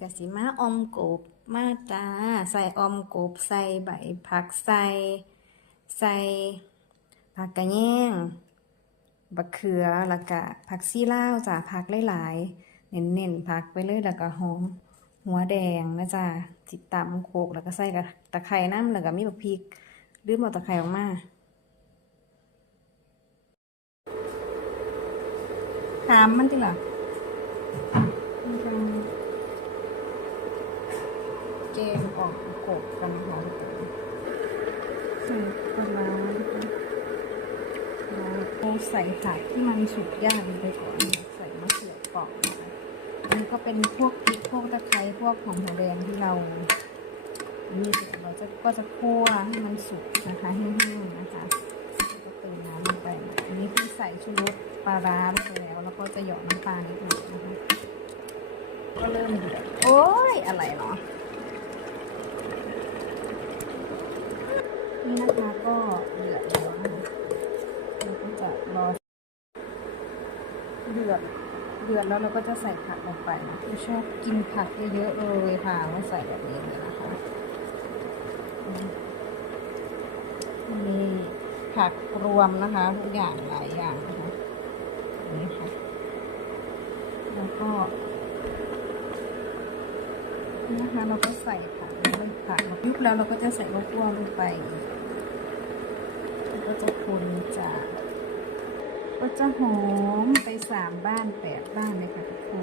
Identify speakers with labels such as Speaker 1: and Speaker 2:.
Speaker 1: กสิมาอมกบมาจ้าใส่อมกบใส่ใบผักใส่ใส่ผักกระแยงบักเขือแล้วก็ผักซี่ลาจ้าผักหลายๆเน้นๆผักไปเลยแล้วก็หอมหัวแดงนะจ้าจิตตำโขกแล้วก็ใส่กับตะไคร้น้ำแล้วก็มีบักพริกลืมเอาตะไคร้ออกมาถามมันติล่ะมันจะ เกมออกโขกกันนะคะทุกคนใส่ปลาร้านะคะแล้วก็ใส่ผักที่มันสุกยางไปก่อนใส่มะเขือเปอกนะอันนี้ก็เป็นพวกพริกพวกตะไคร้พวกหอมหัวแดงที่เรานี่เสร็จเราจะก็จะคั่วให้มันสุกนะคะให้แห้งนะคะก็เติมน้ำลงไปอันนี้คือใส่ชูรสปลาร้าลงไปแล้วแล้วก็จะหยอดน้ำปลานิดหน่อยนะคะก็เริ่มเดือดโอ้ยอะไรเหรอ นี่นะคะก็เดือดแล้วเราก็จะรอเดือดเดือดแล้วเราก็จะใส่ผักลงไปนะคือชอบกินผักเยอะๆเลยค่ะไม่ใส่แบบนี้เลยนะคะมีผักรวมนะคะทุกอย่างหลายอย่างนะคะนี่ค่ะ แล้วก็นะคะเราก็ใส่ผักลงไปผักยุบแล้วเราก็จะใส่ลูกวัวลงไปแล้วก็จะคนจาก ก็จะหอมไปสามบ้านแปดบ้านเลยค่ะทุกคน